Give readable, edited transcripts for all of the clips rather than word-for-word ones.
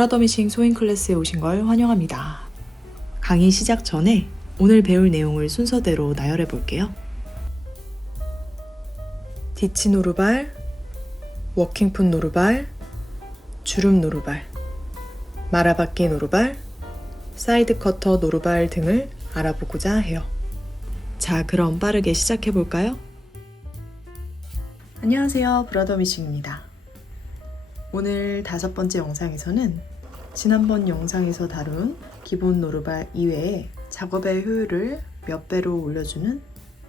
브라더미싱 소잉 클래스에 오신 걸 환영합니다. 강의 시작 전에 오늘 배울 내용을 순서대로 나열해 볼게요. 디치 노루발, 워킹풋 노루발, 주름 노루발, 말아받기 노루발, 사이드 커터 노루발 등을 알아보고자 해요. 자, 그럼 빠르게 시작해 볼까요? 안녕하세요, 브라더미싱입니다. 오늘 5번째 영상에서는 지난번 영상에서 다룬 기본 노루발 이외에 작업의 효율을 몇 배로 올려주는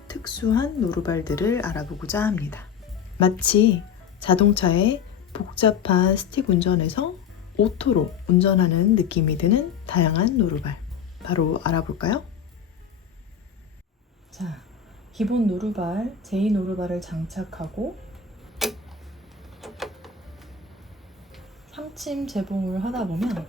특수한 노루발들을 알아보고자 합니다. 마치 자동차의 복잡한 스틱 운전에서 오토로 운전하는 느낌이 드는 다양한 노루발, 바로 알아볼까요? 자, 기본 노루발, 제2 노루발을 장착하고 상침 재봉을 하다 보면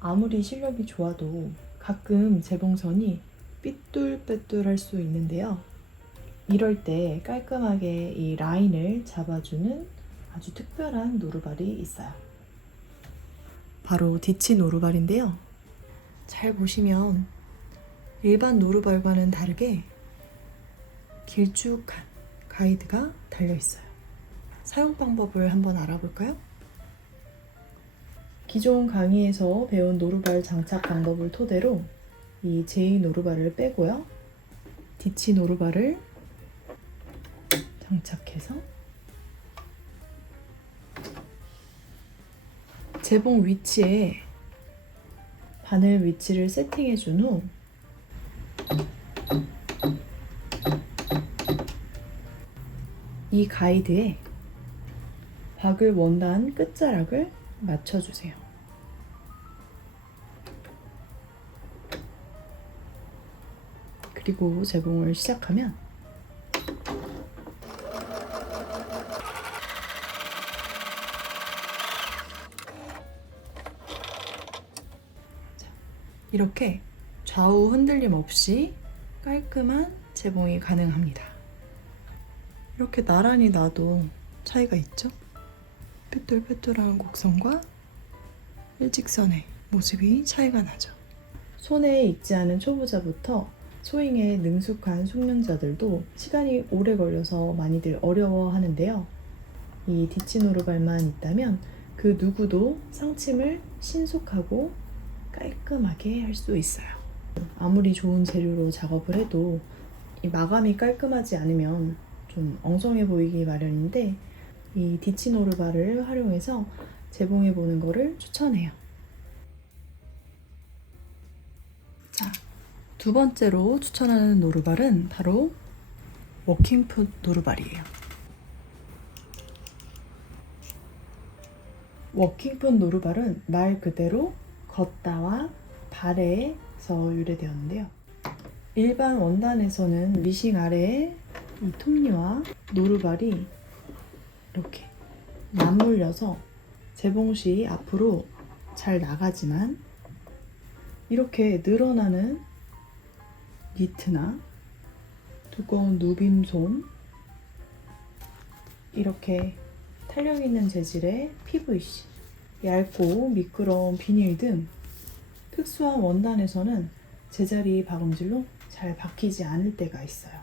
아무리 실력이 좋아도 가끔 재봉선이 삐뚤빼뚤할 수 있는데요. 이럴 때 깔끔하게 이 라인을 잡아주는 아주 특별한 노루발이 있어요. 바로 디치 노루발인데요. 잘 보시면 일반 노루발과는 다르게 길쭉한 가이드가 달려있어요. 사용 방법을 한번 알아볼까요? 기존 강의에서 배운 노루발 장착 방법을 토대로 이 제2 노루발을 빼고요. 디치 노루발을 장착해서 재봉 위치에 바늘 위치를 세팅해 준 후 이 가이드에 박을 원단 끝자락을 맞춰주세요. 그리고 재봉을 시작하면 이렇게 좌우 흔들림 없이 깔끔한 재봉이 가능합니다. 이렇게 나란히 놔도 차이가 있죠? 삐뚤빼뚤한 곡선과 일직선의 모습이 차이가 나죠. 손에 익지 않은 초보자부터 소잉에 능숙한 숙련자들도 시간이 오래 걸려서 많이들 어려워하는데요. 이 디치 노루발만 있다면 그 누구도 상침을 신속하고 깔끔하게 할 수 있어요. 아무리 좋은 재료로 작업을 해도 이 마감이 깔끔하지 않으면 좀 엉성해 보이기 마련인데 이 디치 노루발을 활용해서 재봉해 보는 거를 추천해요. 자, 두 번째로 추천하는 노루발은 바로 워킹풋 노루발이에요. 워킹풋 노루발은 말 그대로 걷다와 발에서 유래되었는데요. 일반 원단에서는 미싱 아래에 이 톱니와 노루발이 이렇게 맞물려서 재봉 시 앞으로 잘 나가지만 이렇게 늘어나는 니트나 두꺼운 누빔솜, 이렇게 탄력 있는 재질의 PVC, 얇고 미끄러운 비닐 등 특수한 원단에서는 제자리 박음질로 잘 박히지 않을 때가 있어요.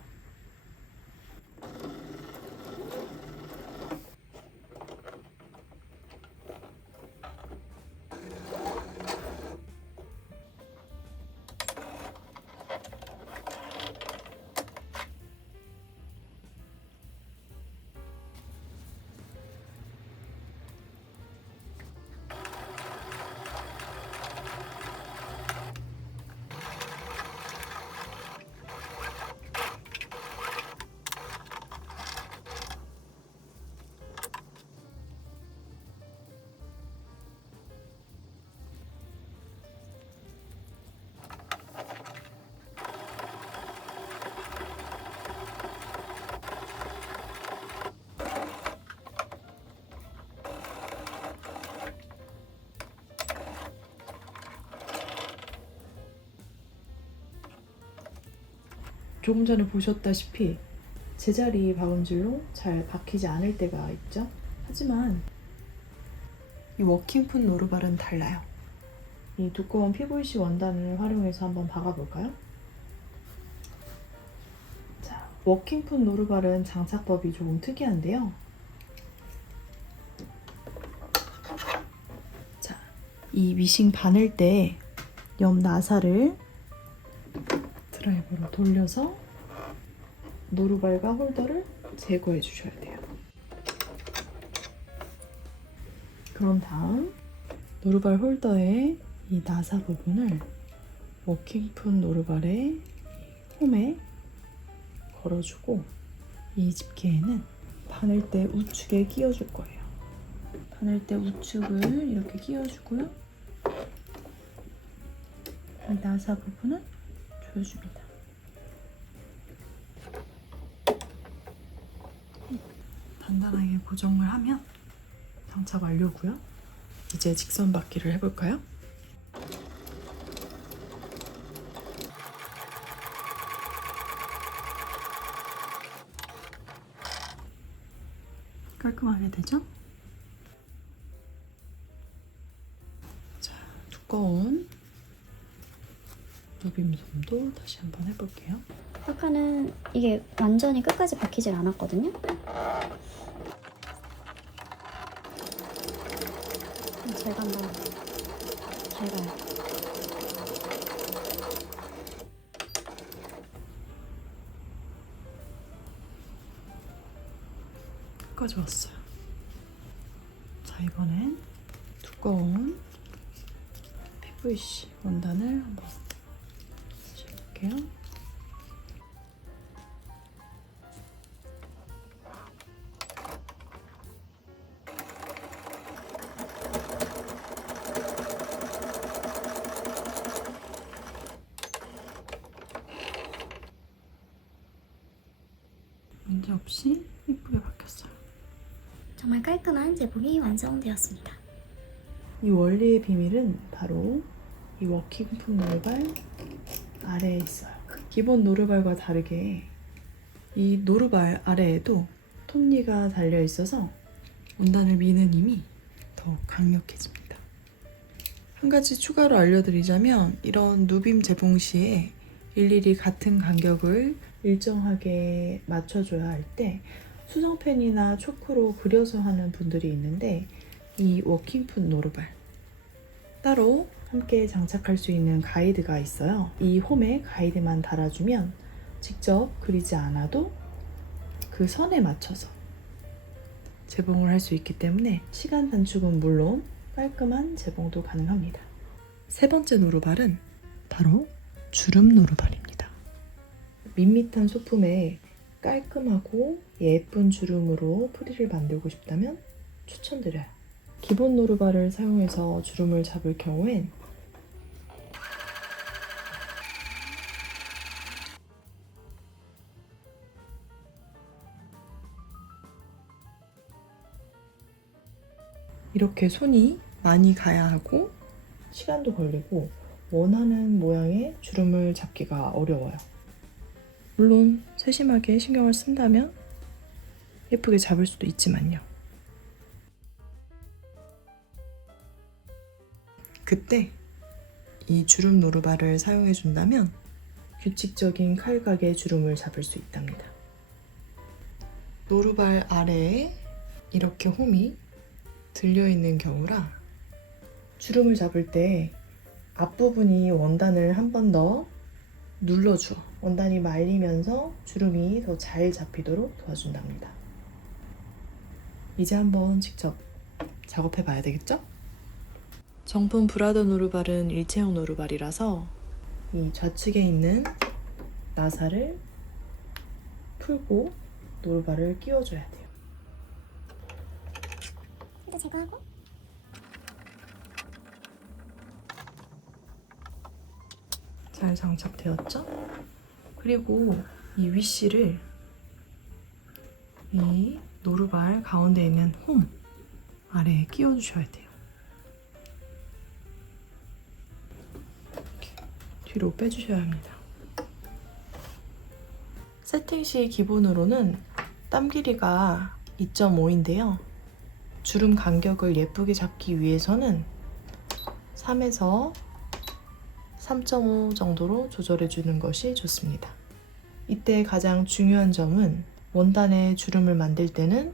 조금 전에 보셨다시피 제자리 박음질로 잘 박히지 않을 때가 있죠. 하지만 이 워킹풋 노루발은 달라요. 이 두꺼운 PVC 원단을 활용해서 한번 박아볼까요? 자, 워킹풋 노루발은 장착법이 조금 특이한데요. 자, 이 미싱 바늘 때 옆 나사를 드라이버로 돌려서 노루발과 홀더를 제거해 주셔야 돼요. 그런 다음 노루발 홀더의 이 나사 부분을 워킹풋 노루발의 홈에 걸어주고 이 집게에는 바늘대 우측에 끼워줄 거예요. 바늘대 우측을 이렇게 끼워주고요. 이 나사 부분은 조여줍니다. 단단하게 고정을 하면 장착 완료고요. 이제 직선 받기를 해볼까요? 깔끔하게 되죠? 자, 두꺼운 누빔솜도 다시 한번 해볼게요. 아까는 이게 완전히 끝까지 박히질 않았거든요. 잘 간다. 잘 가요. 끝까지 왔어요. 자, 이번엔 두꺼운 PVC 원단을 한번 해볼게요. 문제없이 예쁘게 박혔어요. 정말 깔끔한 제복이 완성되었습니다. 이 원리의 비밀은 바로 이 워킹풋 노루발 아래에 있어요. 기본 노루발과 다르게 이 노루발 아래에도 톱니가 달려 있어서 원단을 미는 힘이 더 강력해집니다. 한 가지 추가로 알려드리자면 이런 누빔 재봉 시에 일일이 같은 간격을 일정하게 맞춰줘야 할 때 수성펜이나 초크로 그려서 하는 분들이 있는데 이 워킹풋 노루발 따로 함께 장착할 수 있는 가이드가 있어요. 이 홈에 가이드만 달아주면 직접 그리지 않아도 그 선에 맞춰서 재봉을 할 수 있기 때문에 시간 단축은 물론 깔끔한 재봉도 가능합니다. 세 번째 노루발은 바로 주름 노루발입니다. 밋밋한 소품에 깔끔하고 예쁜 주름으로 프릴을 만들고 싶다면 추천드려요. 기본 노루발을 사용해서 주름을 잡을 경우엔 이렇게 손이 많이 가야 하고 시간도 걸리고 원하는 모양의 주름을 잡기가 어려워요. 물론 세심하게 신경을 쓴다면 예쁘게 잡을 수도 있지만요. 그때 이 주름 노루발을 사용해 준다면 규칙적인 칼각의 주름을 잡을 수 있답니다. 노루발 아래에 이렇게 홈이 들려있는 경우라 주름을 잡을 때 앞부분이 원단을 한 번 더 눌러줘. 원단이 말리면서 주름이 더 잘 잡히도록 도와준답니다. 이제 한번 직접 작업해 봐야 되겠죠? 정품 브라더 노루발은 일체형 노루발이라서 이 좌측에 있는 나사를 풀고 노루발을 끼워줘야 돼요. 이거 제거하고 잘 장착되었죠? 그리고 이 위시를 이 노루발 가운데 있는 홈 아래에 끼워주셔야 돼요. 이렇게 뒤로 빼주셔야 합니다. 세팅 시 기본으로는 땀 길이가 2.5인데요. 주름 간격을 예쁘게 잡기 위해서는 3에서 3.5 정도로 조절해 주는 것이 좋습니다. 이때 가장 중요한 점은 원단에 주름을 만들 때는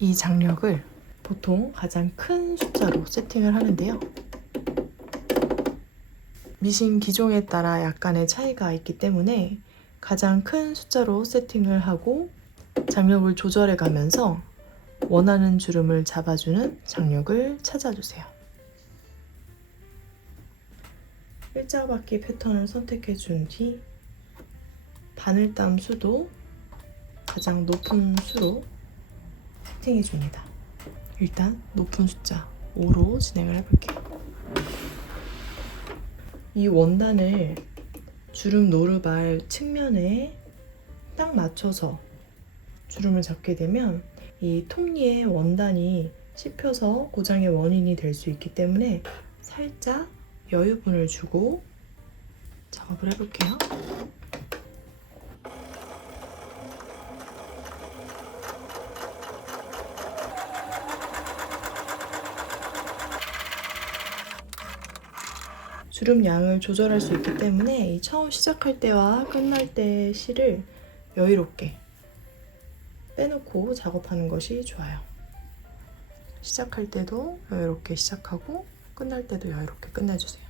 이 장력을 보통 가장 큰 숫자로 세팅을 하는데요. 미신 기종에 따라 약간의 차이가 있기 때문에 가장 큰 숫자로 세팅을 하고 장력을 조절해 가면서 원하는 주름을 잡아주는 장력을 찾아주세요. 일자바퀴 패턴을 선택해 준 뒤 바늘땀 수도 가장 높은 수로 세팅해 줍니다. 일단 높은 숫자 5로 진행을 해볼게요. 이 원단을 주름 노루발 측면에 딱 맞춰서 주름을 잡게 되면 이 톱니에 원단이 씹혀서 고장의 원인이 될 수 있기 때문에 살짝 여유분을 주고 작업을 해볼게요. 주름 양을 조절할 수 있기 때문에 처음 시작할 때와 끝날 때 실을 여유롭게 빼놓고 작업하는 것이 좋아요. 시작할 때도 여유롭게 시작하고 끝날 때도 여유롭게 끝내주세요.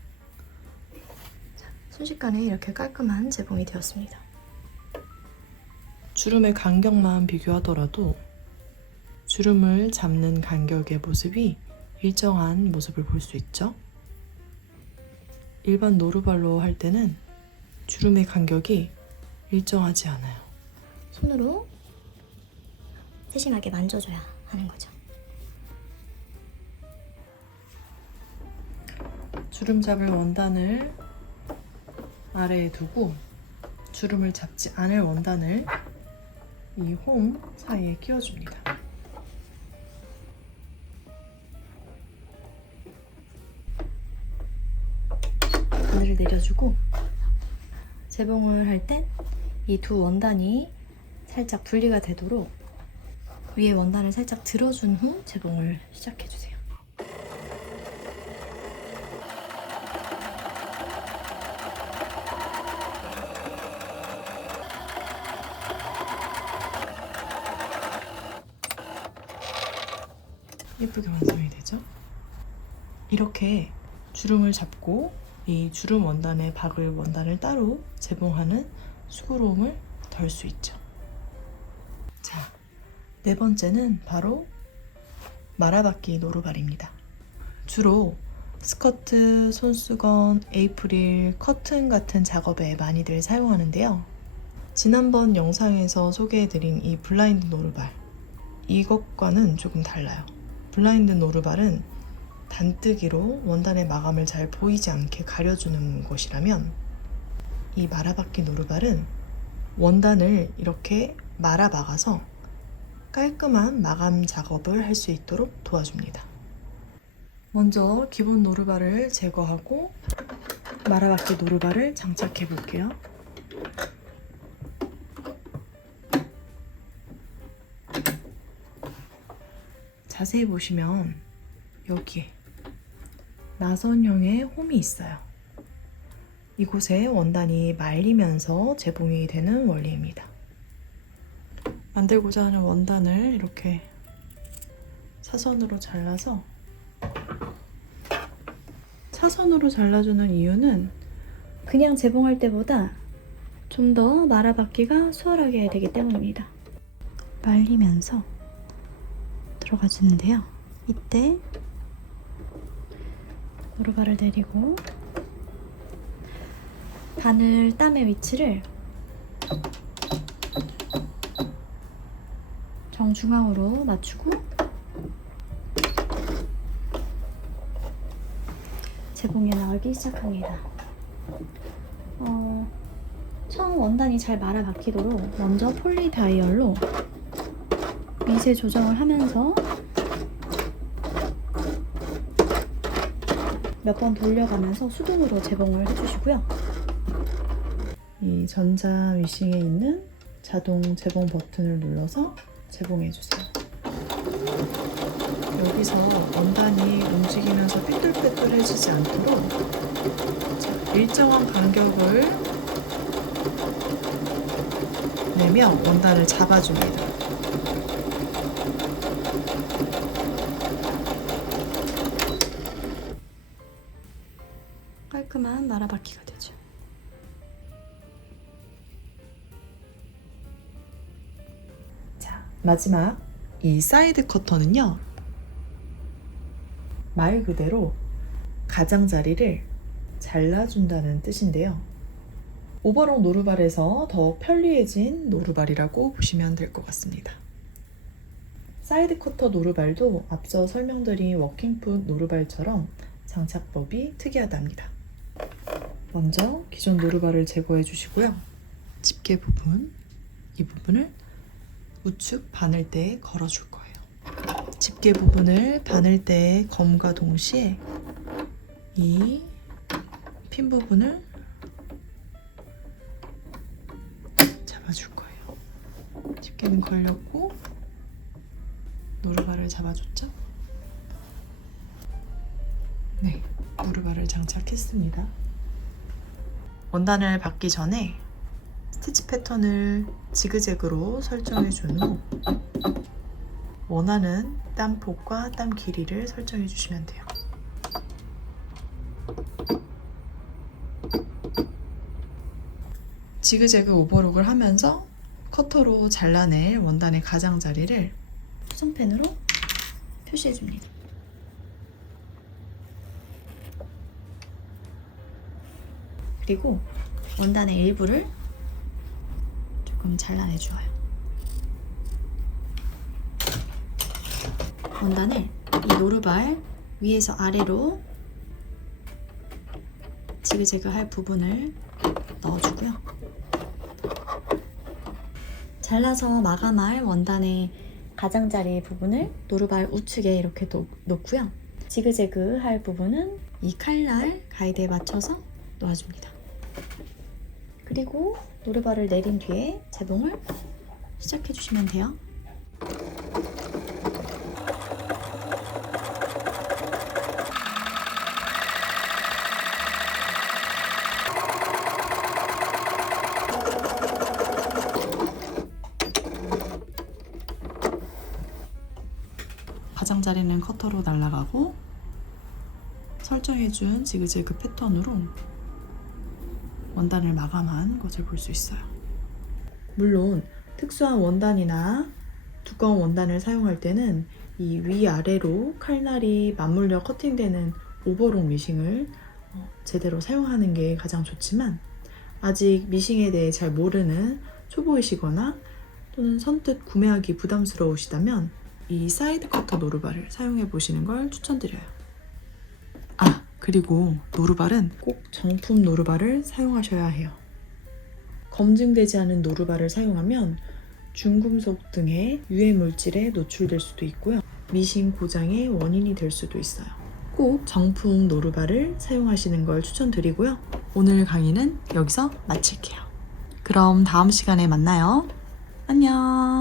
자, 순식간에 이렇게 깔끔한 재봉이 되었습니다. 주름의 간격만 비교하더라도 주름을 잡는 간격의 모습이 일정한 모습을 볼 수 있죠. 일반 노루발로 할 때는 주름의 간격이 일정하지 않아요. 손으로 세심하게 만져줘야 하는 거죠. 주름 잡을 원단을 아래에 두고 주름을 잡지 않을 원단을 이 홈 사이에 끼워줍니다. 바늘을 내려주고 재봉을 할 땐 이 두 원단이 살짝 분리가 되도록 위에 원단을 살짝 들어준 후 재봉을 시작해주세요. 예쁘게 완성이 되죠? 이렇게 주름을 잡고 이 주름 원단에 박을 원단을 따로 재봉하는 수고로움을 덜 수 있죠. 자, 네 번째는 바로 말아박기 노루발입니다. 주로 스커트, 손수건, 에이프릴, 커튼 같은 작업에 많이들 사용하는데요. 지난번 영상에서 소개해드린 이 블라인드 노루발, 이것과는 조금 달라요. 블라인드 노루발은 단뜨기로 원단의 마감을 잘 보이지 않게 가려주는 것이라면 이 말아박기 노루발은 원단을 이렇게 말아 박아서 깔끔한 마감 작업을 할 수 있도록 도와줍니다. 먼저 기본 노루발을 제거하고 말아박기 노루발을 장착해 볼게요. 자세히 보시면 여기에 나선형의 홈이 있어요. 이곳에 원단이 말리면서 재봉이 되는 원리입니다. 만들고자 하는 원단을 이렇게 사선으로 잘라서 사선으로 잘라주는 이유는 그냥 재봉할 때보다 좀 더 말아박기가 수월하게 되기 때문입니다. 말리면서 들어가 주는데요. 이때 노루발을 내리고 바늘 땀의 위치를 정중앙으로 맞추고 재봉이 나오기 시작합니다. 처음 원단이 잘 말아박히도록 먼저 폴리 다이얼로 미세 조정을 하면서 몇 번 돌려가면서 수동으로 재봉을 해주시고요. 이 전자 위싱에 있는 자동 재봉 버튼을 눌러서 재봉해주세요. 여기서 원단이 움직이면서 삐뚤빼뚤해지지 않도록 일정한 간격을 내며 원단을 잡아줍니다. 깔끔한 나라바퀴가 되죠. 자, 마지막 이 사이드 커터는요, 말 그대로 가장자리를 잘라준다는 뜻인데요. 오버롱 노루발에서 더 편리해진 노루발이라고 보시면 될 것 같습니다. 사이드 커터 노루발도 앞서 설명드린 워킹풋 노루발처럼 장착법이 특이하답니다. 먼저 기존 노루발을 제거해 주시고요. 집게 부분, 이 부분을 우측 바늘대에 걸어줄 거예요. 집게 부분을 바늘대에 검과 동시에 이 핀 부분을 잡아줄 거예요. 집게는 걸렸고 노루발을 잡아줬죠? 네, 노루발을 장착했습니다. 원단을 받기 전에 스티치 패턴을 지그재그로 설정해 준 후 원하는 땀폭과 땀 길이를 설정해 주시면 돼요. 지그재그 오버록을 하면서 커터로 잘라낼 원단의 가장자리를 수정펜으로 표시해줍니다. 그리고 원단의 일부를 조금 잘라내줘요. 원단을 이 노루발 위에서 아래로 지그재그 할 부분을 넣어주고요. 잘라서 마감할 원단의 가장자리 부분을 노루발 우측에 이렇게 놓고요. 지그재그 할 부분은 이 칼날 가이드에 맞춰서 놓아줍니다. 그리고 노루발을 내린 뒤에 재봉을 시작해 주시면 돼요. 가장자리는 커터로 날아가고 설정해준 지그재그 패턴으로 원단을 마감한 것을 볼 수 있어요. 물론 특수한 원단이나 두꺼운 원단을 사용할 때는 이 위아래로 칼날이 맞물려 커팅되는 오버록 미싱을 제대로 사용하는 게 가장 좋지만, 아직 미싱에 대해 잘 모르는 초보이시거나 또는 선뜻 구매하기 부담스러우시다면 이 사이드 커터 노루발을 사용해 보시는 걸 추천드려요. 그리고 노루발은 꼭 정품 노루발을 사용하셔야 해요. 검증되지 않은 노루발을 사용하면 중금속 등의 유해 물질에 노출될 수도 있고요. 미싱 고장의 원인이 될 수도 있어요. 꼭 정품 노루발을 사용하시는 걸 추천드리고요. 오늘 강의는 여기서 마칠게요. 그럼 다음 시간에 만나요. 안녕.